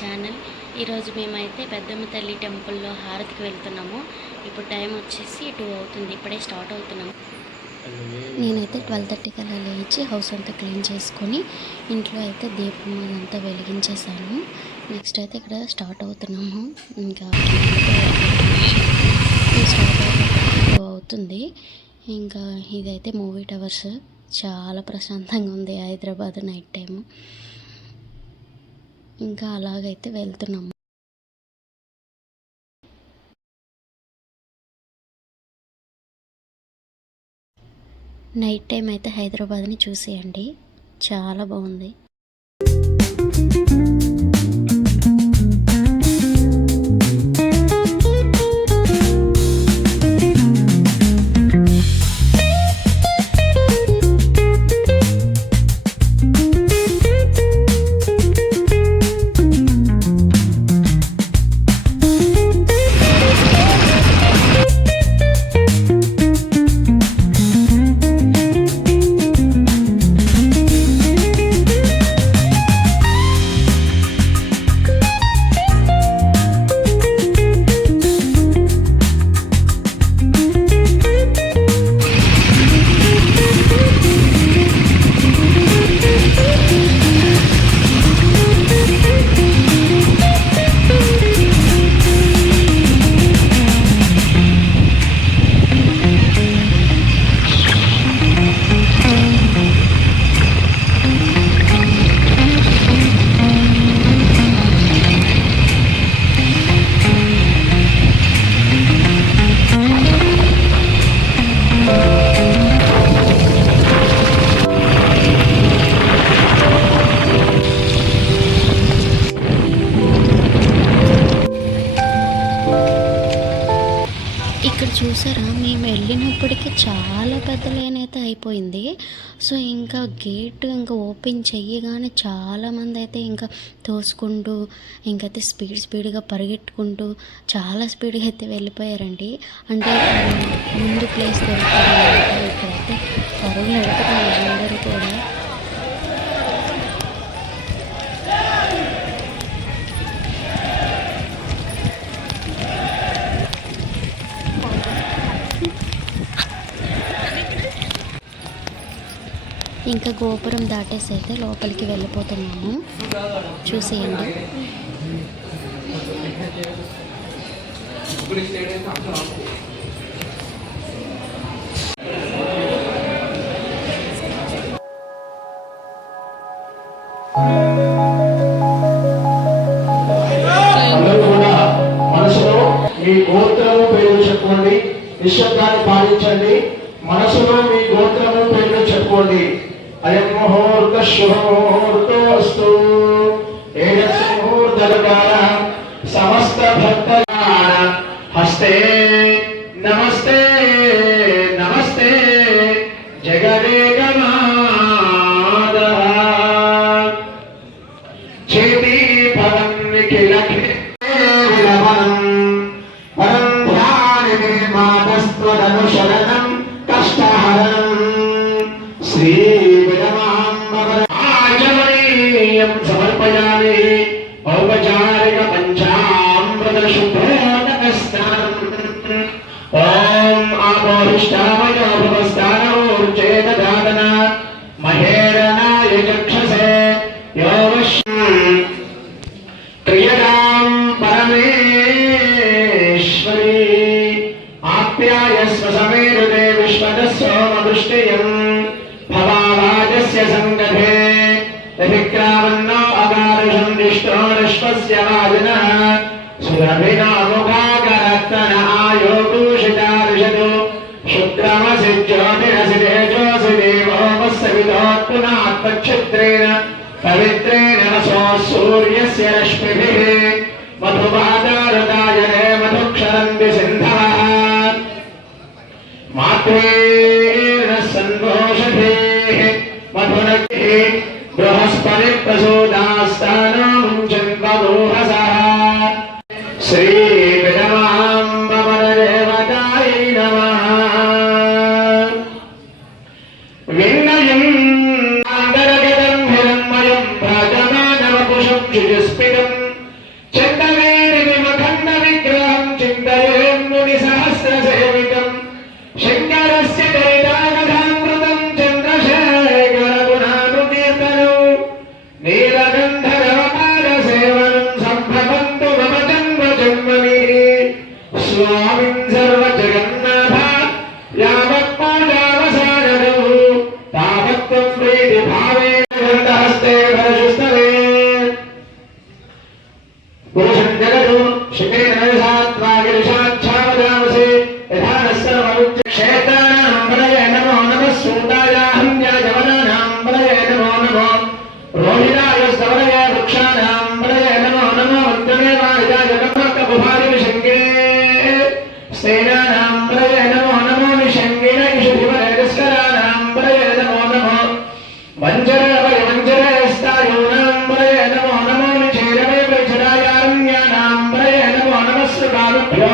Channel. ఈరోజు మేమైతే పెద్దమ్మ తల్లి టెంపుల్లో హారతికి వెళ్తున్నాము. ఇప్పుడు టైం వచ్చేసి 2 అవుతుంది. ఇప్పుడే స్టార్ట్ అవుతున్నాము. నేనైతే 12:30 కల్లా లేచి హౌస్ అంతా క్లీన్ చేసుకొని ఇంట్లో అయితే దీపం అదంతా వెలిగించేసాను. నెక్స్ట్ అయితే ఇక్కడ స్టార్ట్ అవుతున్నాము. ఇంకా స్టార్ట్ అవుతుంది. ఇంకా ఇదైతే మూవీ టవర్స్, చాలా ప్రశాంతంగా ఉంది హైదరాబాద్ నైట్ టైము. ఇంకా అలాగైతే వెళ్తున్నాము. నైట్ టైం అయితే హైదరాబాద్ని చూసేయండి, చాలా బాగుంది. ఇక్కడ చూసారా, మేము వెళ్ళినప్పటికీ చాలా పెద్ద లైన్ అయితే అయిపోయింది. సో ఇంకా గేట్ ఇంకా ఓపెన్ చెయ్యగానే చాలామంది అయితే ఇంకా తోసుకుంటూ ఇంకైతే స్పీడ్గా పరిగెట్టుకుంటూ చాలా స్పీడ్గా అయితే వెళ్ళిపోయారండి. అంటే ముందు ప్లేస్ దొరుకుతుంది, ఇక్కడైతే పరుగులు నడుపుతున్నారు అందరూ కూడా. ఇంకా గోపురం దాటేసి అయితే లోపలికి వెళ్ళిపోతున్నాము, చూసేయండి. మీ గోత్రము పేరు చెప్పుకోండి, నిశ్శబ్దాన్ని పాటించండి. మనసులో మీ గోత్రము పేరు చెప్పుకోండి. అయం ముహూర్త శుభముహూర్తోస్తు ఏజస్ముహూర్తకాల సమస్త భక్తగణ హస్తే నమస్తే నమస్తే జగదేగమాద చేతి పదం నిఖిల పరం ధ్యాని మాతస్త్వదను శరణం కష్టహరం శ్రీ సమర్పయామి ఔపచారిక పంచామృత శుభ్రోదకస్నానం. ఓం ఆపోహిష్టామయ భవస్థానోర్చేత దాదన మహేరణాయ చక్షసే యోవశ్యం క్రియతాం పరమేశ్వరీ ఆప్యాయస్వ సమేరుదే విశ్వదస్సోమవృష్టియం భవావాజస్య సంగధే విక్రామన్నో అకారుషం దిష్టోరశ్వస్య వాజినః సురభినో ముఖాకరత్తన ఆయోగూషితారుషతు శుక్రమసి జ్యోతిరసి తేజోసి దేవోపస్య విదోత్పునాత్మక్షత్రేణ పవిత్రేణ వసో సూర్యస్య రశ్మిభిః మధువాదారదాయనే మధుక్షరంతి సింధవః మాత్రేణ సన్ఘోషధేః మధునగేః బృహస్పతి ప్రసూదాస్తానం జన్మదోహసః. శ్రీ విడమాంబవరదేవతాయ నమః. విన్నయం అంతర్గతం హిరణ్మయం భ్రాజమానవపుషం క్షుజస్ఫితం వంజరాస్తాయూనాంబరయ నమో నమో నిచేరమే పరిచరాయారణ్యానాంబరయ నమో నమస్సుకాభ్యో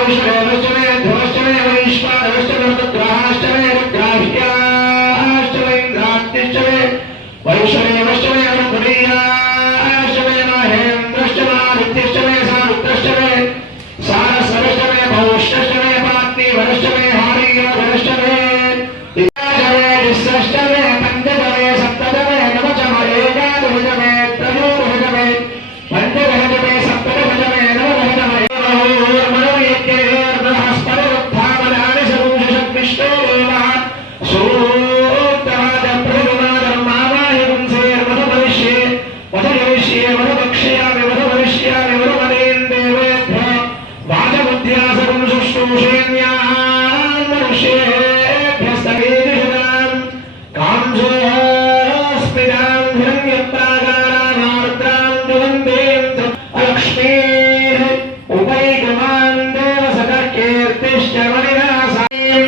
వైష్ణవష్టమే ధ్రువష్టమే వైశ్వానవష్టమే రుద్రాష్టమే రుద్రాభ్యాష్టమే ఇంద్రాత్యష్టమే వైష్ణవేవష్టమే అనుప్రియాష్టమే మహేంద్రష్టమే ఆదిత్యష్టమే సారుద్రష్టమే సారస్వరష్టమే భౌష్ణష్టమే పాత్ని వరష్టమే హారీయవరష్టమే षष्टमे पंचमे सप्तमे नवचमे एकादशमे त्रयोदशमे पंचदशमे सप्तदशमे नवदशमे मनोयज्ञेर्बृहस्पतिरुत्थामनानि सर्वशक्तिष्ठोदेवः सूक्तमादप्रतिमादर्मावाहिपुंसेर्मधुभविष्ये मधुभविष्ये मधुभक्ष्यामि मधुभविष्यामि मधुमनेन्देवेभ्यो वाचबुद्ध्यासकं शुश्रूषेण्यान् मनुष्येभ्यस्तवेदिषु कांसोस्मितां हिरण्यप्राकारानार्द्रां जुगन्धीं लक्ष्मीः उपैकमां देवसखकीर्तिश्च मणिनासां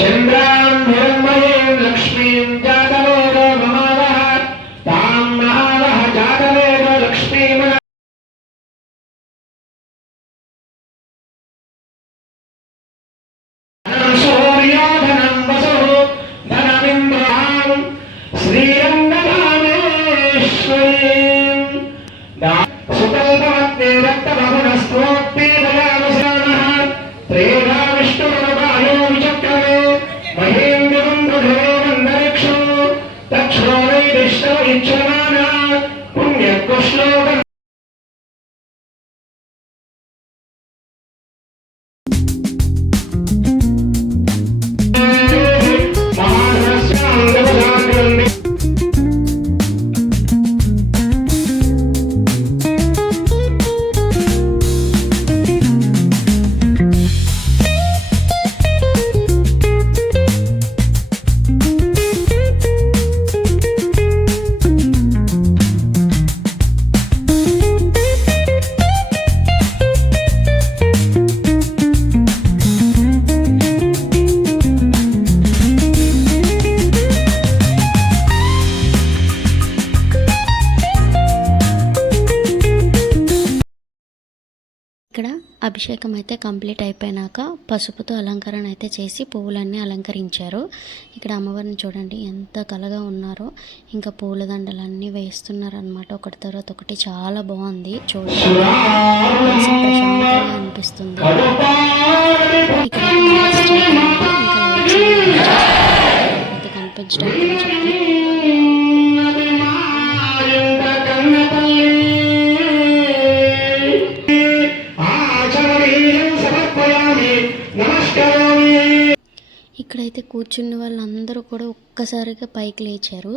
चन्द्रां हिरण्मयीं लक्ष्मीं जातवेदो ममावः तां महावः जातवेदो लक्ष्मीम् सूर्योधनं वसुः धनमिन्द्रां श्रीरङ्गधामेश्वरीं सुतल्पवत्ते रक्तभवनस्तोत्पीडयामसानः त्रेधा विष्णुरपायो विचक्रमे महेन्द्रमन्त्रधरे वन्दरिक्षो तक्षोणै विष्णव इच्छमाना पुण्यकृष्णोकम् ఇక్కడ అభిషేకం అయితే కంప్లీట్ అయిపోయినాక పసుపుతో అలంకరణ అయితే చేసి పువ్వులన్నీ అలంకరించారు. ఇక్కడ అమ్మవారిని చూడండి ఎంత కలగా ఉన్నారో. ఇంకా పూలదండలన్నీ వేస్తున్నారు అనమాట, ఒకటి తర్వాత ఒకటి. చాలా బాగుంది చూడండి, ప్రశాంతంగా అనిపిస్తుంది. ఇక్కడ కనిపించడానికి ఇక్కడైతే కూర్చున్న వాళ్ళందరూ కూడా ఒక్కసారిగా పైకి లేచారు.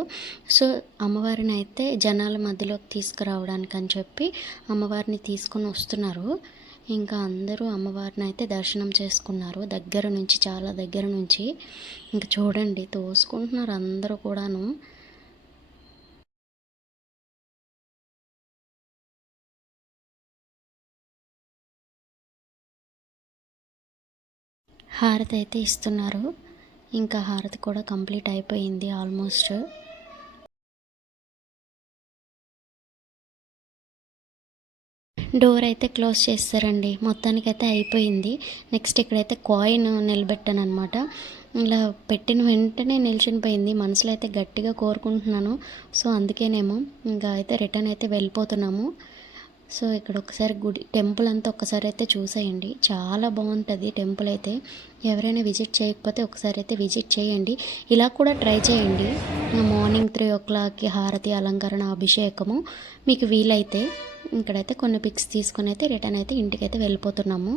సో అమ్మవారిని అయితే జనాల మధ్యలోకి తీసుకురావడానికి అని చెప్పి అమ్మవారిని తీసుకొని వస్తున్నారు. ఇంకా అందరూ అమ్మవారిని అయితే దర్శనం చేసుకున్నారు దగ్గర నుంచి, చాలా దగ్గర నుంచి. ఇంకా చూడండి తోసుకుంటున్నారు అందరూ కూడాను. హారతి అయితే ఇస్తున్నారు. ఇంకా హారతి కూడా కంప్లీట్ అయిపోయింది ఆల్మోస్ట్. డోర్ అయితే క్లోజ్ చేస్తారండి. మొత్తానికైతే అయిపోయింది. నెక్స్ట్ ఇక్కడైతే కాయిన్ నిలబెట్టాను అనమాట. ఇలా పెట్టిన వెంటనే నిల్చునిపోయింది. మనసులో అయితే గట్టిగా కోరుకుంటున్నాను. సో అందుకేనేమో ఇంకా అయితే రిటర్న్ అయితే వెళ్ళిపోతున్నాము. సో ఇక్కడ ఒకసారి గుడి టెంపుల్ అంతా ఒక్కసారి అయితే చూసేయండి. చాలా బాగుంటుంది టెంపుల్ అయితే. ఎవరైనా విజిట్ చేయకపోతే ఒకసారి అయితే విజిట్ చేయండి. ఇలా కూడా ట్రై చేయండి. మార్నింగ్ 3 o'clockకి హారతి, అలంకరణ, అభిషేకము మీకు వీలైతే. ఇక్కడైతే కొన్ని పిక్స్ తీసుకొని అయితే రిటర్న్ అయితే ఇంటికైతే వెళ్ళిపోతున్నాము.